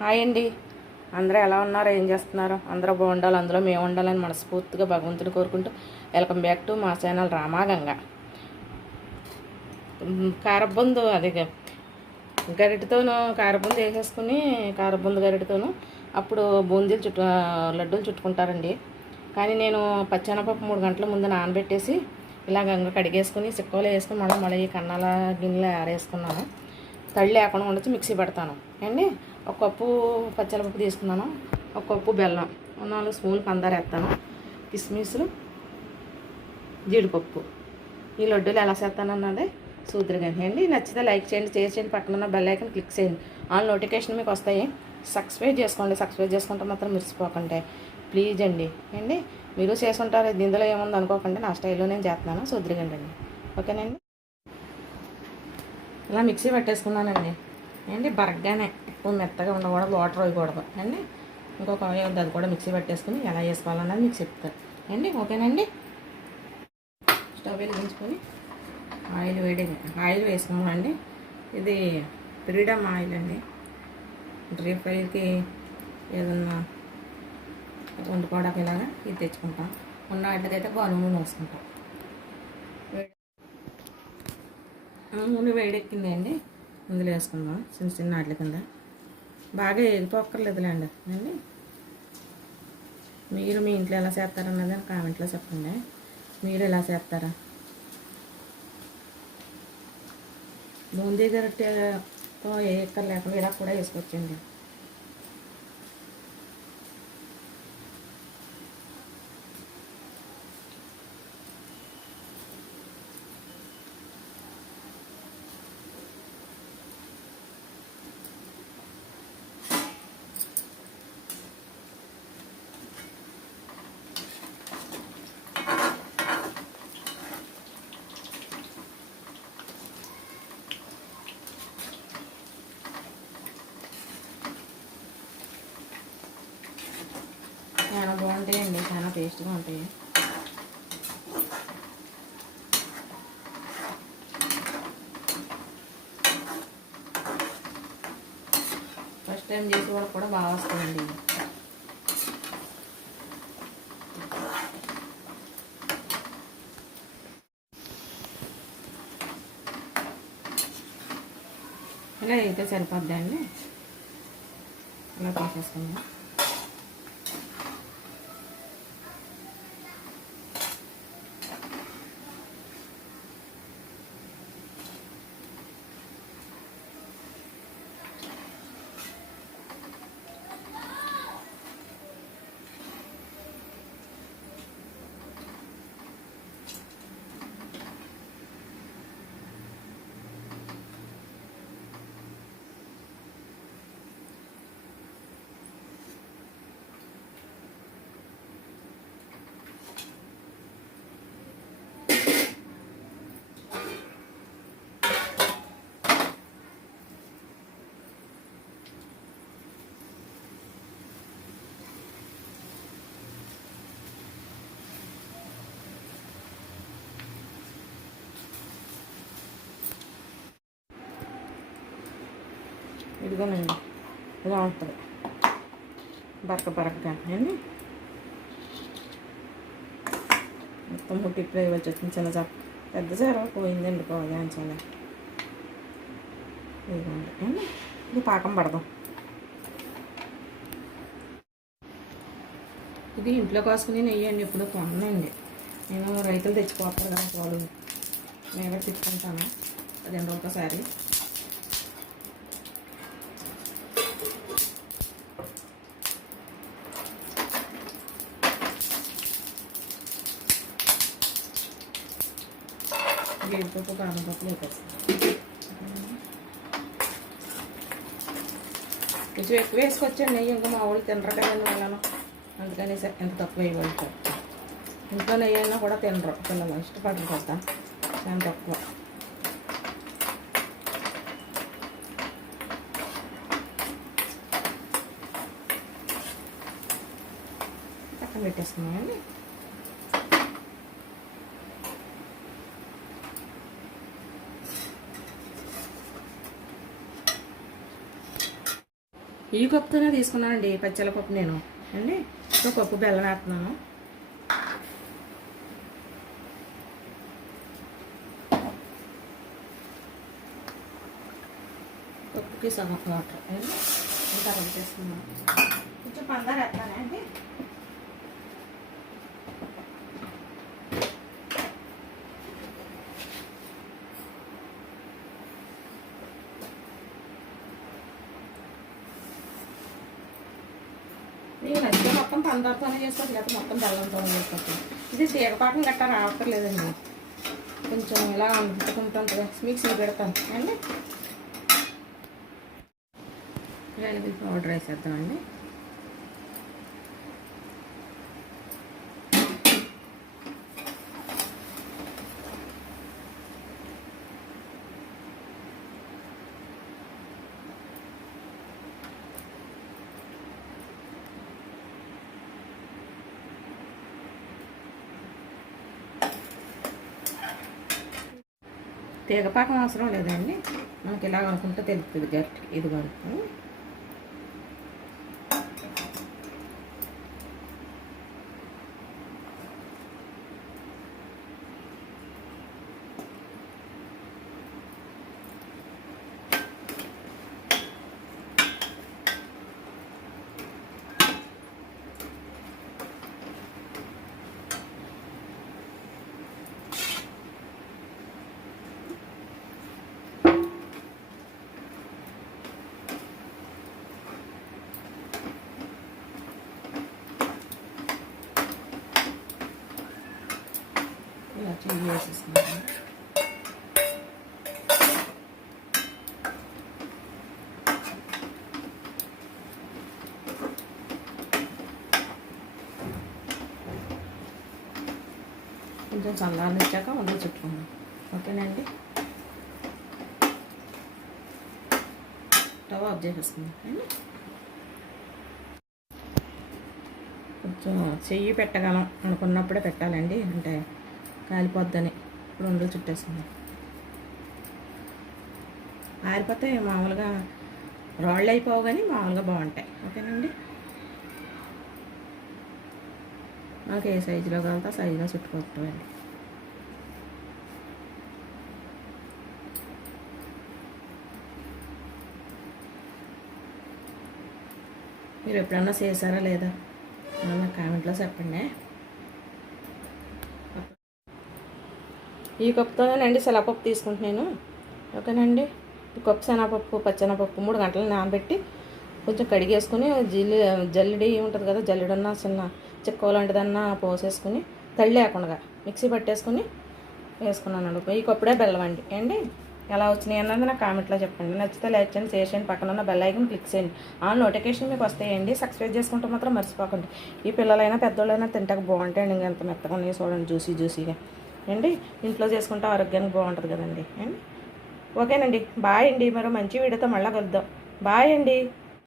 Hi అండి. అందరూ ఎలా ఉన్నారు? ఏం చేస్తున్నారు? అందరూ బాగుండాలి. అందులో మేము ఉండాలని మనస్ఫూర్తిగా భగవంతుని కోరుకుంటూ వెల్కమ్ బ్యాక్ టు మా ఛానల్ రామాగంగ ఉమ్, కారబొందు అది గరిటతోనూ గరిటెతోనూ కారబొందు వేసేసుకుని కారబొందు గరిటతోనూ అప్పుడు బూందీలు చుట్టు లడ్డూలు చుట్టుకుంటారండి. కానీ నేను పచ్చెనపప్పు మూడు గంటల ముందు నానబెట్టేసి ఇలా గంగ కడిగేసుకుని సిక్కలో వేసుకుని మళ్ళీ మళ్ళీ ఈ కన్నాల గిన్నెలో ఆరేసుకున్నాను. తడి లేకుండా ఉండొచ్చు మిక్సీ పెడతాను. అండి ఒక కప్పు పచ్చలపప్పు తీసుకున్నాను ఒక కప్పు బెల్లం నాలుగు స్పూన్లు పందారు వేస్తాను. కిస్మిస్లు జీడిపప్పు. ఈ లడ్డూలు ఎలా చేస్తానన్నది సూత్రి అండి నచ్చితే లైక్ చేయండి షేర్ చేయండి పక్కన ఉన్న బెల్ ఐకన్ క్లిక్ చేయండి. ఆల్ నోటిఫికేషన్ మీకు వస్తాయి. సబ్స్క్రైబ్ చేసుకోండి సబ్స్క్రైబ్ చేసుకుంటే మాత్రం మిర్చిపోకండి ప్లీజ్ అండి. అండి మీరు చేసుకుంటారు ఇందులో ఏముంది అనుకోకండి నా స్టైల్లో నేను చేస్తున్నాను. సూద్రిగండి అండి ఓకేనండి? ఇలా మిక్సీ పెట్టేసుకున్నానండి. ఏంటి? బరగ్గానే. ఎక్కువ మెత్తగా ఉండకూడదు వాటర్ వేయకూడదు అండి ఇంకొక ఉంది? అది కూడా మిక్సీ పెట్టేసుకుని ఎలా వేసుకోవాలన్నది మీకు చెప్తాను. అండి ఓకేనండి? స్టవ్ వెలిగించుకొని ఆయిల్ వేడి ఆయిల్ వేసుకున్నామండి ఇది ఫ్రీడమ్ ఆయిల్ అండి. డ్రీ ఫ్రైకి ఏదన్నా వండుకోవడానికి ఇలాగా ఇది తెచ్చుకుంటాం. ఉన్న వాటికైతే గోధుమ నూనె వేసుకుంటాం ఆ, నూనె వేడెక్కింది అండి ఇందులో వేసుకుందాం. చిన్న చిన్న వాటి కింద. బాగా ఎగిపోక్కర్లేదులేండి అండి. మీరు మీ ఇంట్లో ఎలా చేస్తారన్నది కామెంట్లో చెప్పండి. మీరు ఎలా చేస్తారా? బూందీ గరిటెతో ఏ ఎక్కర్ లేకుండా ఇలా కూడా వేసుకోవచ్చండి చాలా బాగుంటాయండి చాలా టేస్ట్గా ఉంటాయి. ఫస్ట్ టైం చేసే వాళ్ళకి కూడా బాగా వస్తుందండి ఇలా అయితే సరిపోద్ది అండి? ఇలా తీసేసుకుందాం. ఇదిగోనండి. ఇలా ఉంటుంది. బరక బరకగా అండి మొత్తం ముట్టి వచ్చి వచ్చింది చిన్న చాప. పెద్ద చీర పోయిందండి పోయించాలి ఇదిగోండి. అండి ఇది పాకం పడదాం. ఇది ఇంట్లో కాసుకుని నెయ్యి అండి ఇప్పుడు కొనండి నేను రైతులు తెచ్చిపోతారు కదా పాలు నేను కూడా తెచ్చుకుంటాను. పదిహేను రూపాయలు ఒకసారి జీడిపప్పు బాదం పప్పు వేసేస్తాను కొంచెం ఎక్కువ వేసుకొచ్చాను నెయ్యి ఇంకా మా వాళ్ళు తినరు కదండి వాళ్ళను. అందుకని ఎంత తక్కువ వేయవచ్చు ఇంట్లో నెయ్యి అయినా కూడా తినరు పిల్లలు ఇష్టపడరు కదా చాలా తక్కువ. పక్కన పెట్టేసుకున్నామండి. ఈ కప్పుతోనే తీసుకున్నానండి పచ్చల పప్పు నేను. అండి ఒక కప్పు బెల్లం వేస్తున్నాను. పప్పుకి సగం వాటర్. అండి ఇంకా చేస్తున్నాను కొంచెం పందారు వేస్తానండి అండి నీకు నచ్చితే మొత్తం పందారుతోనే చేసుకోవచ్చు లేకపోతే మొత్తం బెల్లంతోనే చేసుకోవచ్చు. ఇది తీగపాకం గట్టా రావట్లేదండి. కొంచెం ఇలా అంటుకుంటుంటుంది మిక్సీ పెడతాను. అండి. యాలకుల పౌడర్ వేసేద్దామండి. తీగపాకం అవసరం లేదండి. మనకి ఇలా అనుకుంటే తెలుస్తుంది గట్టి ఇది వరకు ఇలా చెయ్యి వేసేసుకుంటాను కొంచెం చల్లారనిచ్చాక వందలు చుట్టుకుందాం. ఓకేనండి స్టవ్ ఆఫ్ చేసేసుకుందాం. కొంచెం చెయ్యి పెట్టగలం అనుకున్నప్పుడే పెట్టాలండి. అంటే కాలిపోద్దని. రెండు చుట్టేసుకుందాం. ఆరిపోతే మామూలుగా రాళ్ళు అయిపోవు కానీ మామూలుగా బాగుంటాయి. ఓకేనండి నాకు ఏ సైజులో కావాలంటే ఆ సైజులో చుట్టుకోవటండి మీరు ఎప్పుడన్నా చేశారా లేదా? నా కామెంట్లో చెప్పండి. ఈ కప్పుతోనేనండి శనగపప్పు తీసుకుంటున్నాను. ఓకేనండి? ఈ కప్పు శనగపప్పు పచ్చనపప్పు మూడు గంటలు నానబెట్టి కొంచెం కడిగేసుకుని జల్లి జల్లెడి ఉంటుంది కదా జల్లెడున్న చిన్న చిక్కోలాంటిదన్నా పోసేసుకుని తడి లేకుండా మిక్సీ పట్టేసుకుని వేసుకున్నాను ఈ కప్పుడే బెల్లం అండి. ఏండి ఎలా వచ్చినాయి అన్నది నాకు కామెంట్లో చెప్పండి. నచ్చితే లైక్ చేయండి షేర్ చేయండి పక్కన ఉన్న బెల్ ఐకన్ క్లిక్ చేయండి. ఆ నోటిఫికేషన్ మీకు వస్తాయండి. సబ్స్క్రైబ్ చేసుకుంటే మాత్రం మర్చిపోకండి. ఈ పిల్లలైనా పెద్దోళ్ళైనా తింటాక బాగుంటాయండి ఇంకా ఎంత మెత్తగా ఉన్నాయి చూడండి జ్యూసీ జ్యూసీగా. అండి ఇంట్లో చేసుకుంటే ఆరోగ్యానికి బాగుంటుంది కదండి. అండి ఓకేనండి. బాయ్ అండి. మరో మంచి వీడియోతో మళ్ళీ కలుద్దాం. బాయ్ అండి.